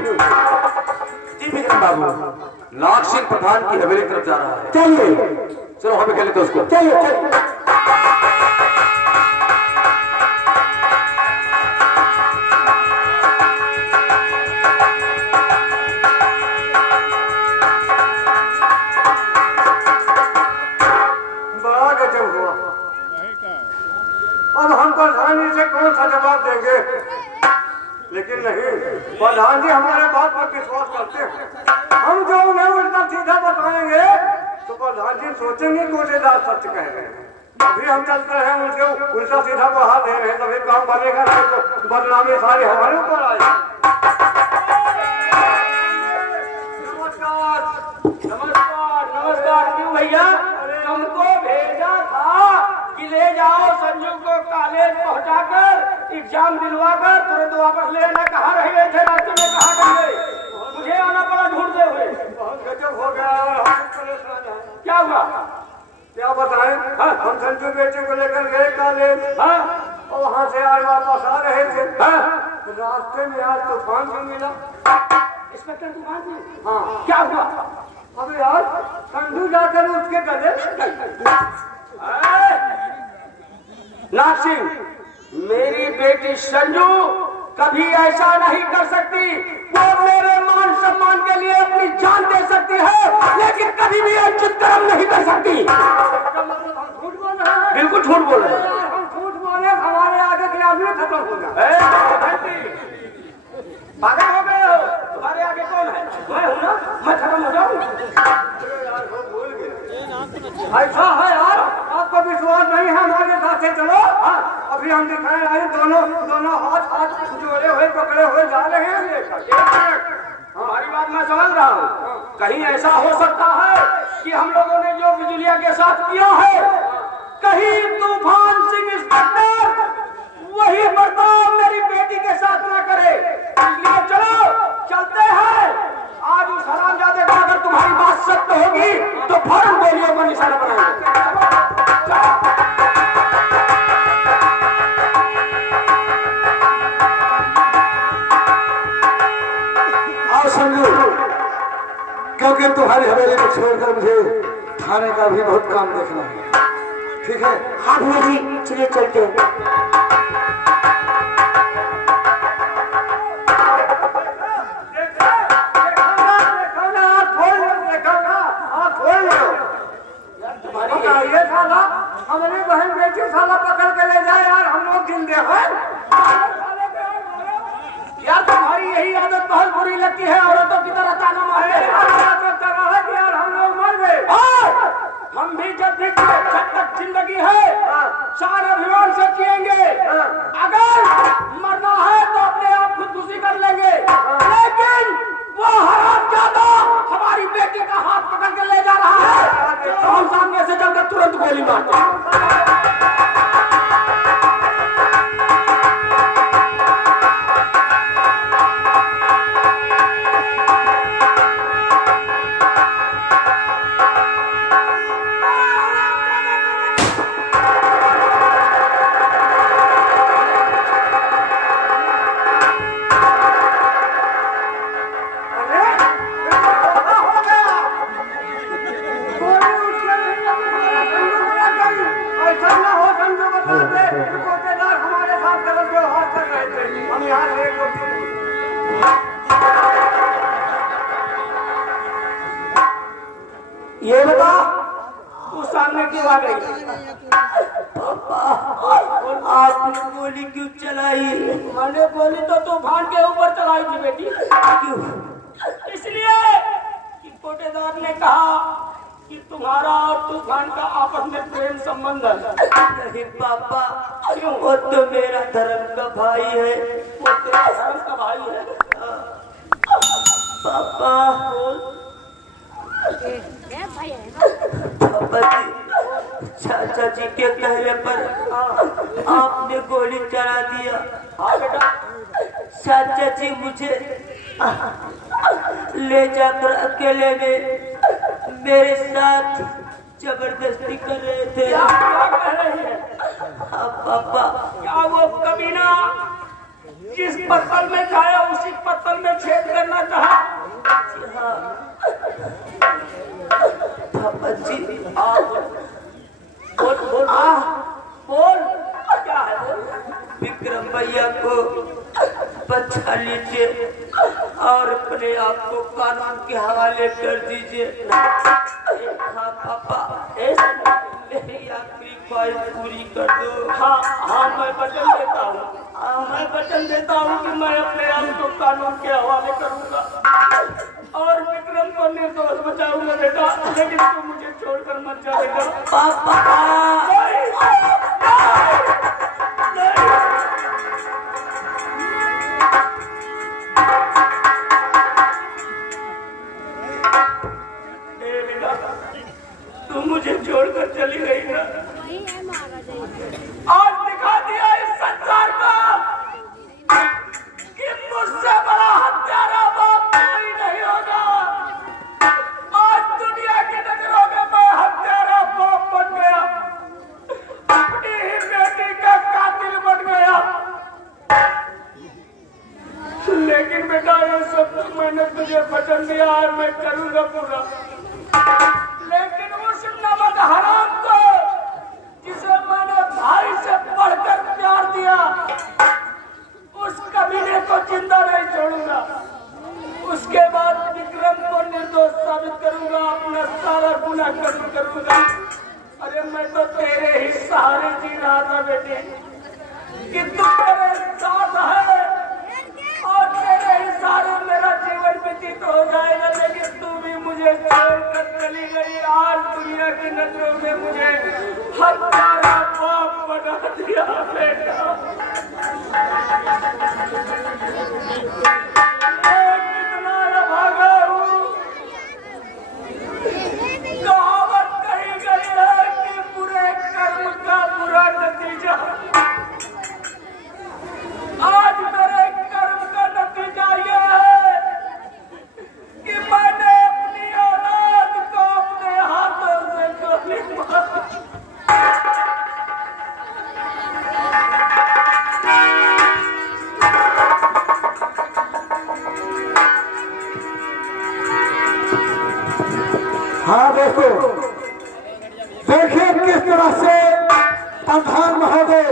जी विक्रम बाबू, नाग सिंह प्रधान की हवेली तरफ जा रहा है। चलिए चलो हमें खेले तो उसको। चलिए चलिए। बड़ा गजब हुआ। अब हम प्रधान जी से कौन सा जवाब देंगे? लेकिन नहीं, प्रधान जी हमारे बात पर विश्वास करते हैं। हम जो उन्हें उल्टा सीधा बताएंगे तो प्रधान जी सोचेंगे कोटेदार सच कह रहे हैं। अभी हम चलते हैं उनसे उल्टा सीधा बढ़ा दे रहे हैं, तभी काम बनेगा, तो बदनामी सारी हमारे ऊपर आएगी। नमस्कार नमस्कार नमस्कार। क्यों भैया? तुमको भेजा था कि ले जाओ संजू को कॉलेज पहुंचाकर एग्जाम दिलवाकर तुरंत वापस ले आना। कहाँ रह गए थे रास्ते में, कहाँ गए? मुझे आना पड़ा ढूंढते हुए। बहुत गजब हो गया। क्या हुआ? क्या बताएं? हाँ? हम संजू बेटे को लेकर गए कॉलेज। हाँ? और वहाँ से आज वापस आ रहे थे। हाँ? रास्ते में आज तूफान से मिला। इंस्पेक्टर तूफान से? हाँ। क्या हुआ? अबे यार संजू जाकर उसके गले नाग सिंह, मेरी बेटी संजू कभी ऐसा नहीं कर सकती। वो मेरे मान सम्मान के लिए अपनी जान दे सकती है, लेकिन कभी भी अनुचित कर्म नहीं कर सकती। झूठ बोल रहे हैं? बिल्कुल झूठ बोल रहे हैं। हम झूठ बोले हमारे आगे के आदमी खत्म हो जाए। पागल हो गए हो? तुम्हारे आगे कौन है? मैं हूँ ना, मैं खत्म हो जाऊँ। ऐसा है यार, आपको विश्वास नहीं है? हमारे साथ से चलो। हाँ? अभी हम दिखाए आए दोनों हाथ जोड़े हुए पकड़े हुए जा रहे हैं। हमारी बात मैं समझ रहा हूँ। कहीं ऐसा हो सकता है कि हम लोगों ने जो बिजुलिया के साथ किया है, कहीं तूफान सिंह इंस्पेक्टर वही बर्ताव मेरी बेटी के साथ न करे। इसलिए चलो चलते हैं। आज उस हरामजादे को अगर तुम्हारी बात सत्य होगी तो फौरन गोलियों को निशाना बनाएंगे। आओ संजू, क्योंकि तुम्हारी हवेली को छोड़कर मुझे थाने का भी बहुत काम देखना है। ठीक है? हाँ भैया जी, चलिए चलते हैं। हमारी बहन बेटी साला पकड़ के ले जाए यार, हम लोग जिंदे हैं यार। तुम्हारी यही आदत बहुत बुरी लगती है, औरतों की तरह ताना मारते हैं यार। हम लोग मर गए, हम भी जब तक जिंदगी है शान अभिमान से जिएंगे। अगर मरना है तो अपने आप खुदकुशी कर लेंगे, लेकिन वो हरामजादा हमारी बेटी का हाथ पकड़ के ले जा रहा है तो हम सामने से चलकर तुरंत गोली मारते हैं। ये बता तू सामने क्यों आ गई? पापा, आपने गोली क्यों चलाई? मैंने गोली तो तूफान के ऊपर चलाई थी बेटी। क्यों? इसलिए कि कोटेदार ने कहा कि तुम्हारा और तूफान का आपस में प्रेम संबंध है। नहीं पापा, वो तो मेरा धर्म का भाई है। वो तेरा धर्म का भाई है? पापा, पापा जी, चाचा जी के कहने पर आपने गोली चला दिया। हाँ बेटा। चाचा जी मुझे ले जाकर अकेले में मेरे साथ जबरदस्ती कर रहे थे। क्या कह रही है? हाँ पापा। क्या वो कमीना जिस पत्तल में खाया उसी पत्तल में छेद करना चाहा। पापा जी आप बोल बोल बोल क्या है बोल। विक्रम भैया को बचा लीजिए और अपने आप को कानून के हवाले कर दीजिए। हाँ पापा मेरी आखिरी ख्वाहिश पूरी कर दो। हाँ हाँ मैं वचन देता हूँ, मैं वचन देता हूँ कि मैं अपने आप को कानून के हवाले करूँगा और विक्रम को निर्दोष बचाऊंगा बेटा। लेकिन तू मुझे छोड़कर मत जाएगा पापा। तू मुझे छोड़कर चली गई ना, आज दिखा दिया इस संसार को कि मुझसे बड़ा हत्यारा बाप कोई नहीं होगा। आज दुनिया की नजरों में मैं हत्यारा बाप बन गया, अपनी ही बेटी का कातिल बन गया। लेकिन बेटा ये सब तो मैंने तुझे वचन दिया और मैं करूंगा पूरा। लेकिन उस नमक हराम को जिसे मैंने भाई से बढ़कर प्यार दिया, उस कमीने को जिंदा नहीं छोड़ूंगा। उसके बाद विक्रम को निर्दोष साबित करूंगा, अपना सारा गुनाह खत्म करूंगा। अरे मैं तो तेरे ही सहारे जी रहा था बेटे कि तू मेरे साथ है और तेरे ही सहारे मेरा जीवन व्यतीत हो जाएगा। लेकिन तू भी मुझे छोड़कर चली गई। आज दुनिया की नजरों में मुझे हत्यारा बाप बना दिया बेटा। मैं कितना अभागा हूँ। कहावत कही गई है कि बुरे कर्म का बुरा नतीजा। आज मेरे कर्म का नतीजा यह है कि मैंने अपनी औलाद को अपने हाथों से गोली मारी। हाँ दोस्तों, देखिए किस तरह से प्रधान महोदय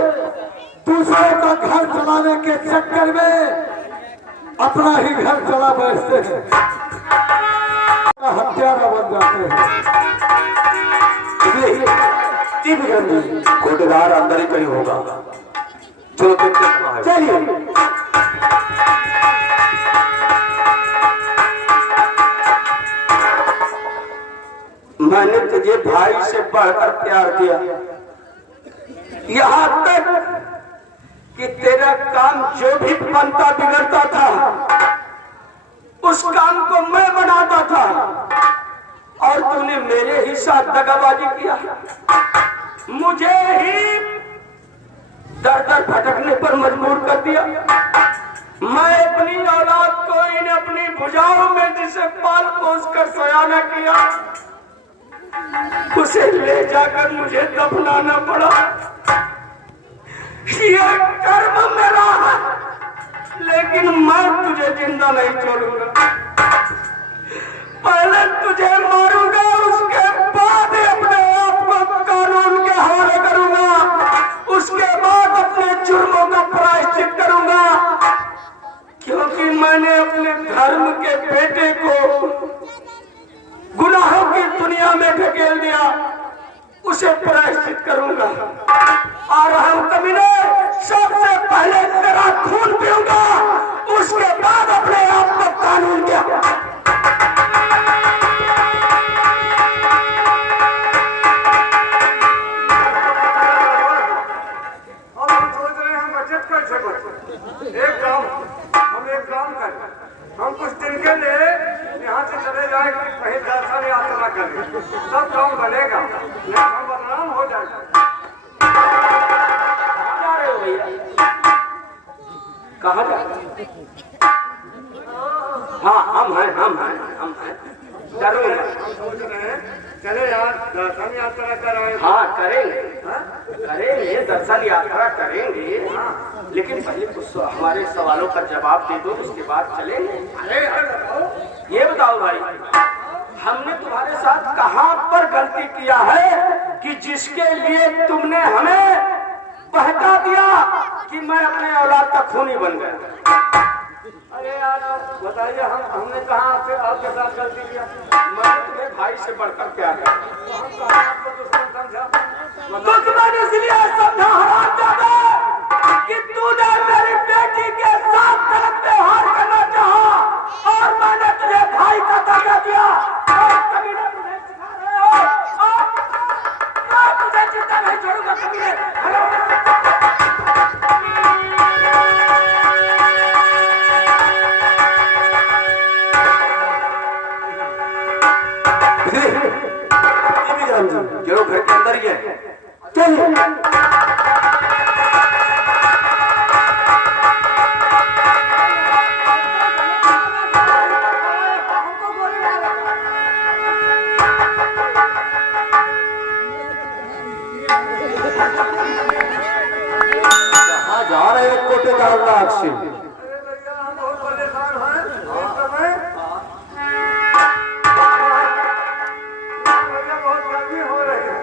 दूसरों का घर चलाने के चक्कर में अपना ही घर चला बैठते हैं, हत्यारा बन जाते हैं। जी विक्रम जी, कोटेदार अंदर ही कहीं होगा। चलो देखते हैं कहाँ है। चलिए मैंने तुझे भाई से बढ़कर प्यार किया, यहाँ तक कि तेरा काम जो भी बनता बिगड़ता था उस काम को मैं बनाता था और तूने मेरे ही साथ दगाबाजी किया। मुझे ही दर दर भटकने पर मजबूर कर दिया। मैं अपनी औलाद को इन अपनी भुजाओं में जिसे पाल पोस कर सयाना किया, उसे ले जाकर मुझे दफनाना पड़ा। ये कर्म मेरा है, लेकिन मैं तुझे जिंदा नहीं छोड़ूंगा। पहले तुझे मारूंगा, उसके बाद अपने आप को कानून के हवाले करूंगा। उसके बाद अपने जुर्मों का प्रायश्चित करूंगा, क्योंकि मैंने अपने धर्म के बेटे को गुनाहों की दुनिया में ढकेल दिया। उसे प्रायश्चित करूंगा और हम कमीने सबसे पहले तेरा खून पीऊंगा, उसके बाद अपने आप को कानून दिया। हम सोच रहे हैं हम बचत कर सको। एक काम करें, हम कुछ दिन के लिए यहाँ से चले जाए, कहीं दर्शन यात्रा करें, तब काम बनेगा, नहीं हम बदनाम हो जाएगा। जा रहे हो भैया? कहाँ जा रहे हो? हाँ हम हैं जरूर। हम सोच रहे हैं चले यार दर्शन यात्रा कराए। हाँ करेंगे। करेंगे, दर्शन यात्रा करेंगे, लेकिन पहले कुछ हमारे सवालों का जवाब दे दो, उसके बाद चलेंगे। ये बताओ भाई, हमने तुम्हारे साथ कहां पर गलती किया है कि जिसके लिए तुमने हमें बहका दिया कि मैं अपने औलाद का खूनी बन गया? अरे यार बताइए, हमने कहाँ से आपके साथ गलती किया? मैं तुम्हें भाई से बढ़कर प्यार करता हूं। हम कहाँ आपको दुश्मन समझा? दुश्मन इसलिए समझा हरामजादा कि तूने मेरी बेटी के साथ गलत व्यवहार करना चाहा और मैंने तुझे भाई का दर्जा दिया और कमीने तुझे सिखा रहे हो और मैं तुझे जिंदा नहीं छोड़ूंगा कमीने। जो घर के अंदर ही है, चलिए। कहाँ जा रहे हो कोटेदार लाख से? अरे भैया हम बहुत परेशान हैं इस समय। भैया बहुत गर्मी हो रही है।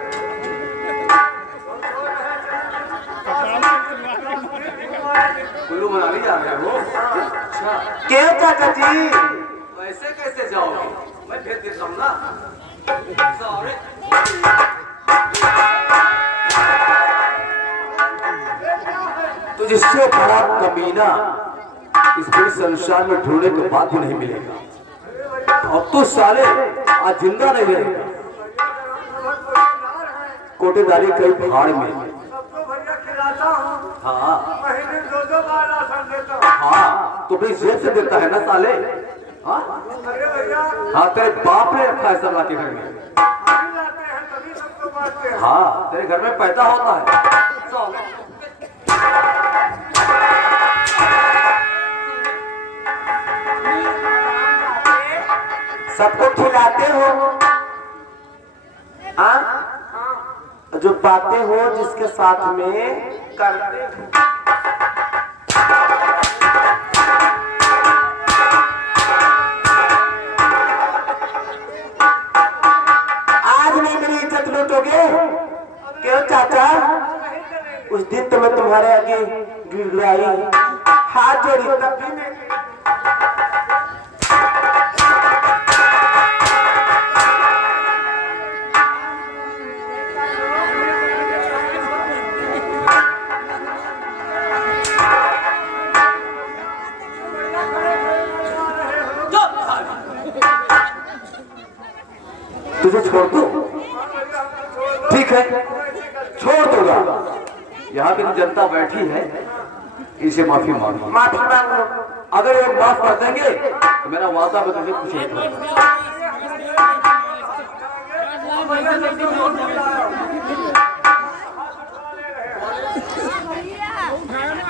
कुल्लू मनाली जा रहे हो? अच्छा, क्या चाचा जी? वैसे कैसे जाओगे? मैं भेज देता हूँ ना। सॉरी। तुझसे बड़ा कमीना इस पूरे संसार में ढूंढने के बाद भी नहीं मिलेगा। अब तो साले आज जिंदा नहीं रहेगा। कोटेदारी कई भाड़ में। सबको भैया खिलाता हूँ, हाँ महीने 2-2 बार राशन देता हूँ। हाँ, तो अपनी जेब से देता है ना साले। हाँ अरे भैया हाँ, तेरे बाप ने रखा है सब के घर में। हम लाते हैं तभी सबको बांटते हैं। हाँ, तेरे घर में पैदा होता है। सबको खिलाते हो, हाँ? जो बातें हो जिसके साथ में करते हो। आज नहीं मेरी इज्जत लूटोगे? क्यों चाचा? उस दिन तो मैं तुम्हारे आगे गिड़गिड़ाई, हाथ जोड़ी, तब भी नहीं। तुझे छोड़ दो? ठीक है, छोड़ दूंगा। यहाँ की जनता बैठी है, इसे माफी मांगो। माफी मांग लो। अगर ये माफ कर देंगे तो मेरा वादा मैं तुझे कुछ नहीं करूंगा।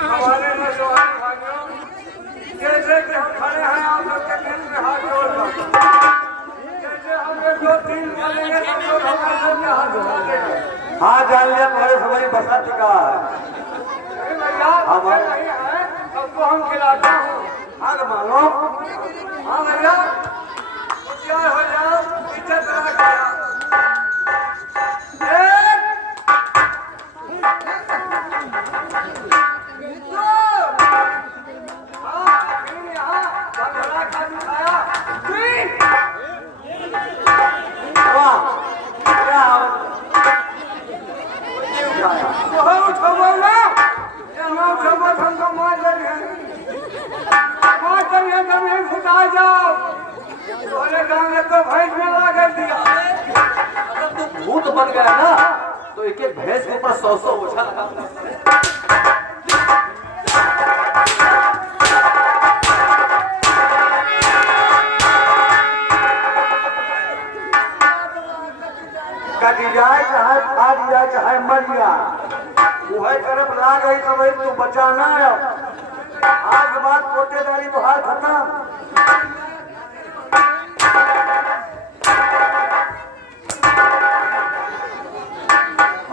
हमारे नौजवान भाइयों, जैसे कि हम खड़े हैं आप सबके बीच में हाथ जोड़कर, जैसे हमने 2-3 करेंगे सब लोग हमारे सबके हाथ उठा देंगे। हाँ, जान लिया तुम्हारे समय बरसात का है। अरे भैया ऐसे नहीं है, सबको हम खिलाता हूँ। हाँ मानो। हाँ भैया, होशियार हो जाओ, इज्जत रखा। भूत बन गया ना, तो एक एक भैंस के ऊपर 100-100 ओछा लगा। कट जाए चाहे फाट जाए चाहे मर जाए, वही तरफ ला गई तो वही तू बचाना है। आज के बाद कोटेदारी तो हाल खत्म।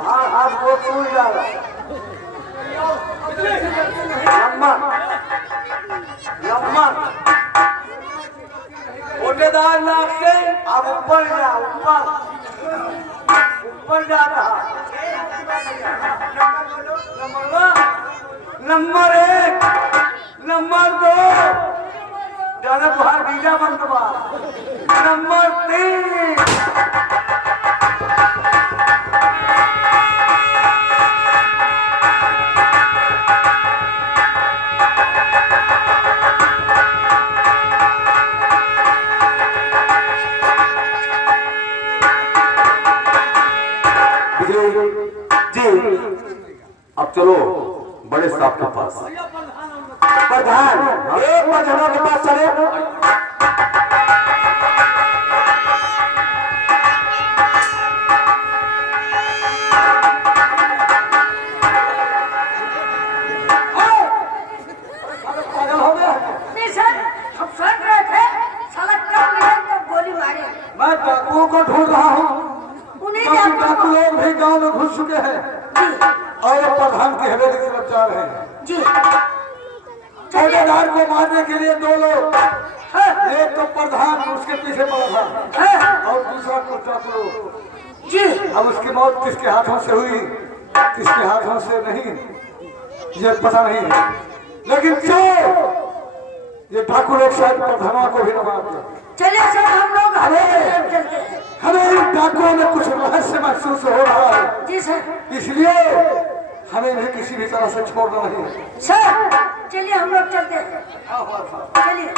हाँ, आपको ओटेदार नाक से अब ऊपर जा, ऊपर जा रहा। नंबर 1, नंबर 2 जाना तुहार बीजा बंद बा। नंबर 3 जी अब चलो बड़े साहब के पास। प्रधान एक प्रधानों के पास चले। पागल हो गया? नहीं सर, हम सुन रहे थे साला कब मिले तो गोली मारे। मैं डाकुओं को ढूंढ रहा हूँ। उन्हीं क्योंकि ने डाकू लोग भी गांव में घुस चुके हैं और प्रधान की हवेली की तरफ जा रहे हैं। जी ठेकेदार को मारने के लिए 2 लोग, एक तो प्रधान उसके पीछे पड़ा था और दूसरा कुछ डाकू लोग। जी अब उसकी मौत किसके हाथों से हुई किसके हाथों से नहीं ये पता नहीं है, लेकिन ये डाकू लोग शायद प्रधानों को भी न मार दिया। चलिए सर, हम लोग हमें चलते हैं। हमें इन डाकुओं में कुछ रहस्य महसूस हो रहा है, जी सर। इसलिए हमें इन्हें किसी भी तरह से छोड़ना नहीं है। सर चलिए हम लोग चलते हैं। चलिए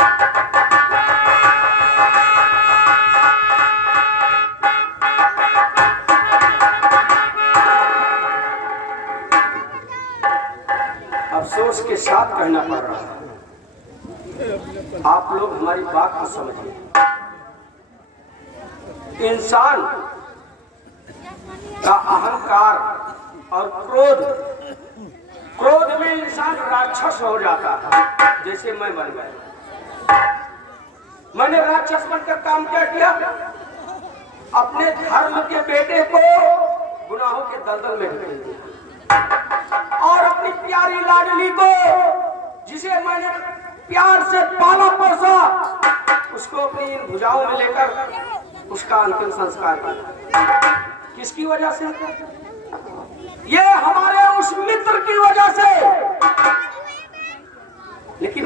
अफसोस के साथ कहना पड़ रहा है, आप लोग हमारी बात को समझिए। इंसान का अहंकार और क्रोध में इंसान राक्षस हो जाता है। जैसे मैं बन गया, मैंने राक्षस बनकर काम क्या किया? अपने धर्म के बेटे को गुनाहों के दलदल में ढकेल दिया और अपनी प्यारी लाडली को, जिसे मैंने प्यार से पाला पोसा, उसको अपनी इन भुजाओं में लेकर उसका अंतिम संस्कार किया। किसकी वजह से? ये हमारे उस मित्र की वजह से। लेकिन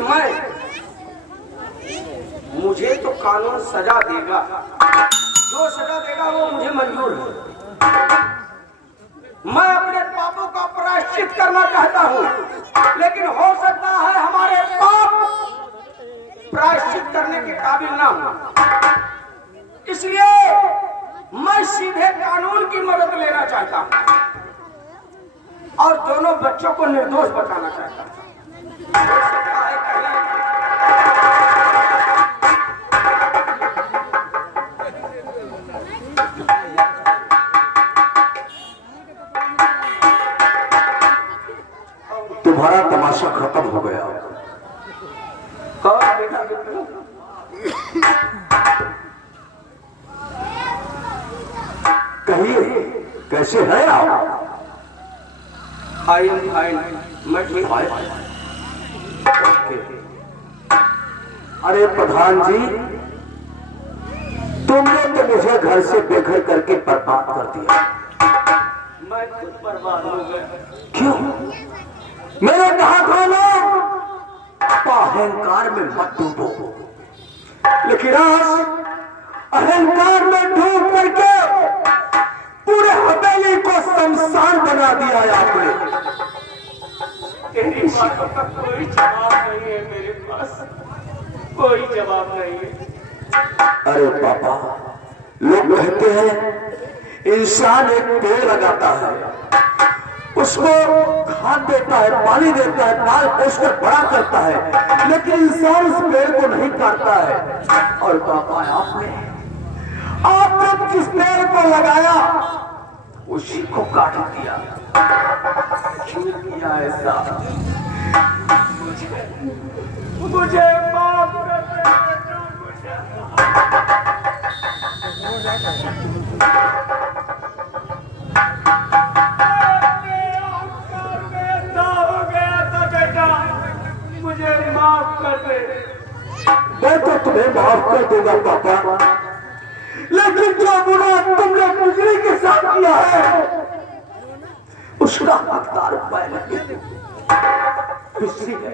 मुझे तो कानून सजा देगा, जो सजा देगा वो मुझे मंजूर है। मैं अपने पापों का प्रायश्चित करना चाहता हूँ, लेकिन हो सकता है हमारे पाप प्रायश्चित करने के काबिल ना हो, इसलिए मैं सीधे कानून की मदद लेना चाहता हूँ और दोनों बच्चों को निर्दोष बताना चाहता हूँ। हो सकता है कहीं तुम्हारा तमाशा खत्म हो गया। कौन बेटा मित्र? कहिए कैसे है आप? फाइन मैं ठीक हूं। अरे प्रधान जी, तुमने तो मुझे घर से बेघर करके बर्बाद कर दिया। मैं खुद बर्बाद हो गया। क्यों? मैंने कहा था ना, अहंकार में मत डूबो, लेकिन आज अहंकार में डूब करके पूरे हवेली को शमशान बना दिया है आपने। तेरी बातों का कोई जवाब नहीं है मेरे पास, कोई जवाब नहीं है। अरे पापा, लोग कहते हैं इंसान एक पेड़ लगाता है, उसको खाद देता है, पानी देता है, पाल पोषकर बड़ा करता है, लेकिन इंसान उस पेड़ को नहीं काटता है। और पापा आपने जिस पेड़ को लगाया उसी को काट दिया। क्यों किया ऐसा? मुझे माफ कर दे, मुझे हो गया था। कर दे। मैं तो तुम्हें माफ कर दूंगा पापा, लेकिन जो बुरा तुमने बिजली के साथ किया है उसका हकदार मैं नहीं, बिजली है।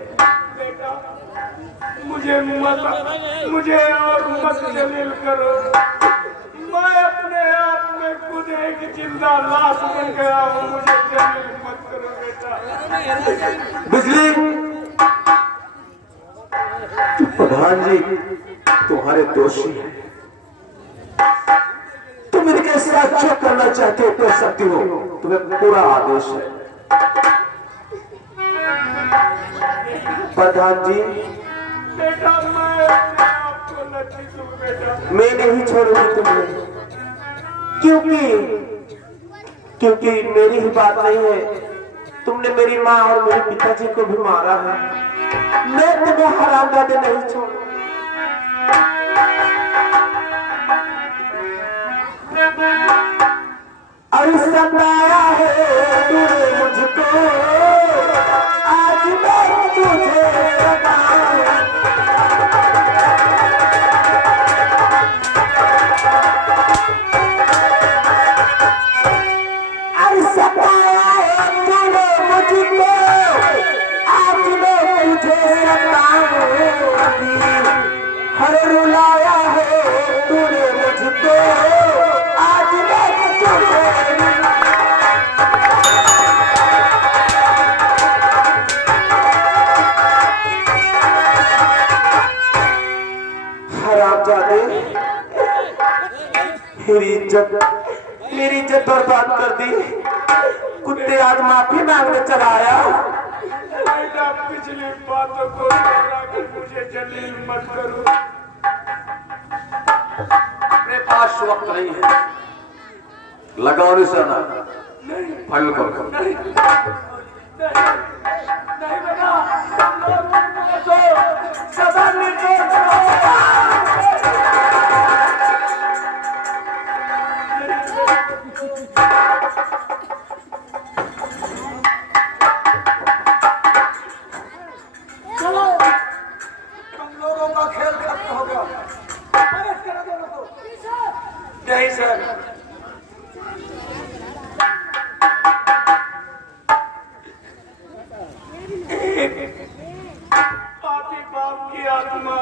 बेटा मुझे और मत जलील करो। मैं अपने आप में खुद एक जिंदा लाश बन गया हूँ, मुझे जलील मत करो बेटा। बिजली, प्रधान जी तुम्हारे दोषी हैं, तुम इनके साथ जो करना चाहते हो कर सकती हो, तुम्हें पूरा आदेश है। प्रधान जी बेटा मैं अपने आप को न जीतूं बेटा। मैं नहीं छोड़ूंगी तुम्हें, क्योंकि मेरी ही बात नहीं है, तुमने मेरी माँ और मेरे पिताजी को भी मारा है। मैं तुम्हें हरामजादे नहीं छोड़ूंगा। अरे सताया है तूने मुझको, आज मैं तुझे बताऊं। अरे सताया है तूने मुझको, आज मैं तुझे बताऊंगी। हर रुलाया है तूने मुझको, आज मैं तुझे हरामजादे, मेरी इज्जत बर्बाद कर दी। कुत्ते आज माफी मांगने चला आया। बेटा पिछली बातों को दोहरा कर मुझे जलील मत करो। अपने पास वक्त नहीं है, लगाओ निशाना, फाइनल करो। नहीं बेटा, सदा निर्दोष रहो। चलो तुम लोगों का खेल खत्म हो गया। अरेस्ट करो दोनों को। नहीं सर, पापी बाप की आत्मा,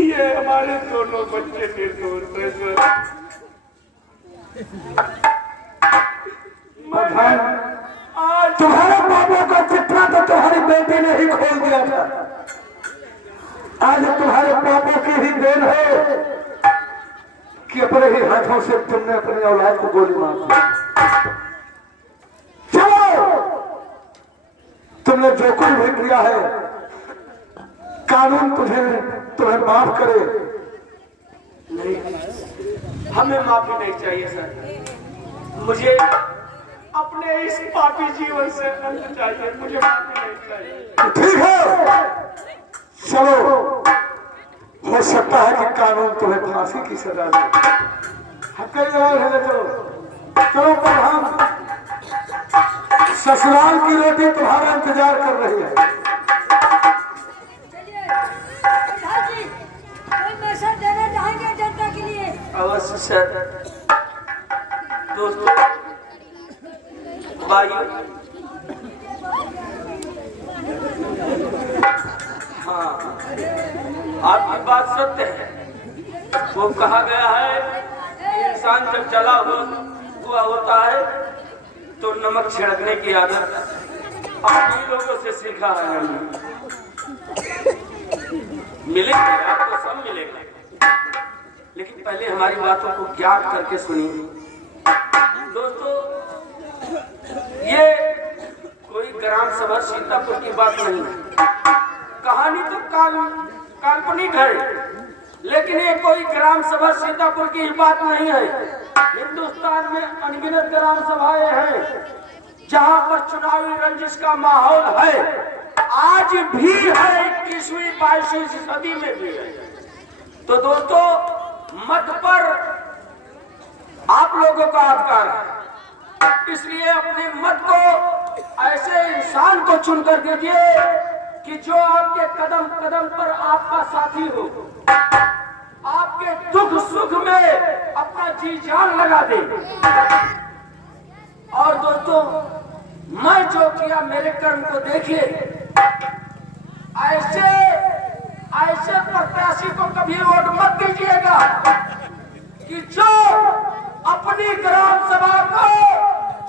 ये हमारे दोनों बच्चे निर्दोष हैं सर। आज तुम्हारे बाबू का चिट्ठा तो तुम्हारी बेटी ने ही खोल दिया था। आज तुम्हारे पापा की ही देन है कि अपने ही हाथों से तुमने अपनी औलाद को गोली मार दी। चलो, तुमने जो कुछ भी किया है, कानून तुम्हें माफ करे। नहीं, हमें माफी नहीं चाहिए सर। मुझे अपने इस पापी जीवन से अंत चाहिए, मुझे माफी नहीं चाहिए। ठीक है, चलो, हो सकता है कि कानून तुम्हें फांसी की सजा दे। हत्या चलो चलो, प्रधान, ससुराल की रोटी तुम्हारा इंतजार कर रही है। चलिए प्रधान जी, कोई मैसेज देना चाहेंगे जनता के लिए? अवश्य सर। दोस्तों, भाई, हाँ, आपकी बात सत्य है। वो कहा गया है कि इंसान जब जला हुआ होता है तो नमक छिड़कने की आदत आप ही लोगों से सीखा है हमने। मिलेंगे, आपको सब मिलेगा, लेकिन पहले हमारी बातों को ज्ञात करके सुनिए। दोस्तों, ये कोई ग्राम सभा सीतापुर की बात नहीं है। कहानी तो काल्पनिक है, लेकिन ये कोई ग्राम सभा सीतापुर की बात नहीं है। हिंदुस्तान में अनगिनत ग्राम सभाएं हैं जहां पर चुनावी रंजिश का माहौल है, आज भी है, 21वीं 22वीं सदी में भी है। तो दोस्तों, मत पर आप लोगों का अधिकार है, इसलिए अपने मत को ऐसे इंसान को चुनकर दीजिए कि जो आपके कदम कदम पर आपका साथी हो, आपके दुख सुख में अपना जी जान लगा दे। और दोस्तों, मैं जो किया मेरे कर्म को देखिए। ऐसे प्रत्याशी को कभी वोट मत दीजिएगा कि जो अपनी ग्राम सभा को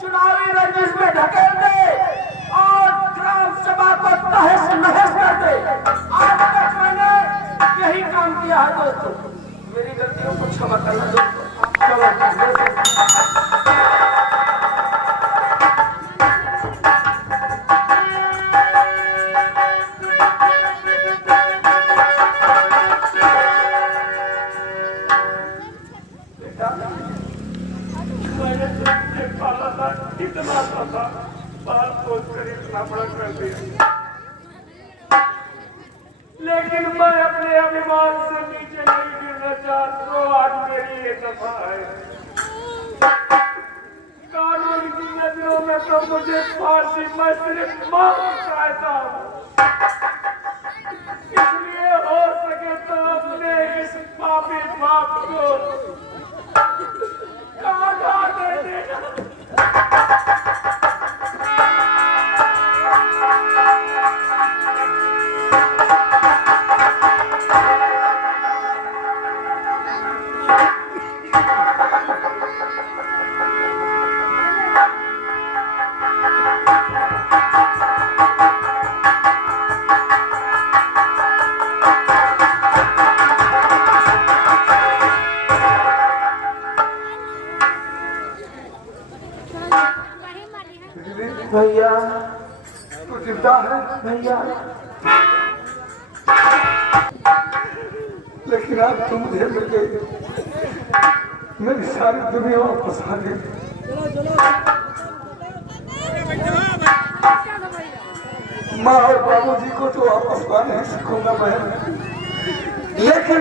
चुनावी रंजिश में ढकेल दे और ग्राम सभा को तहस नहस कर दे। आज तक मैंने यही काम किया है दोस्तों। मेरी गलतियों को क्षमा करना दोस्तों, क्षमा करना। इतना था बात सोच कर इतना बड़ा कर दिया, लेकिन मैं अपने अभिमान से नीचे नहीं गिरना चाहता। तो आज मेरी ये दफा है। कानून की नजरों में तो मुझे फांसी, मैं सिर्फ मौत चाहता हूँ। इसलिए हो सके तो अपने इस पापी बाप को काटा दे देना। भैया तू जिंदा है भैया, लेकिन आज तुम मुझे मिल गई, मेरी सारी दुनिया वापस आ गई। माँ और बाबूजी को तो वापस पा नहीं सकूंगा मैं, लेकिन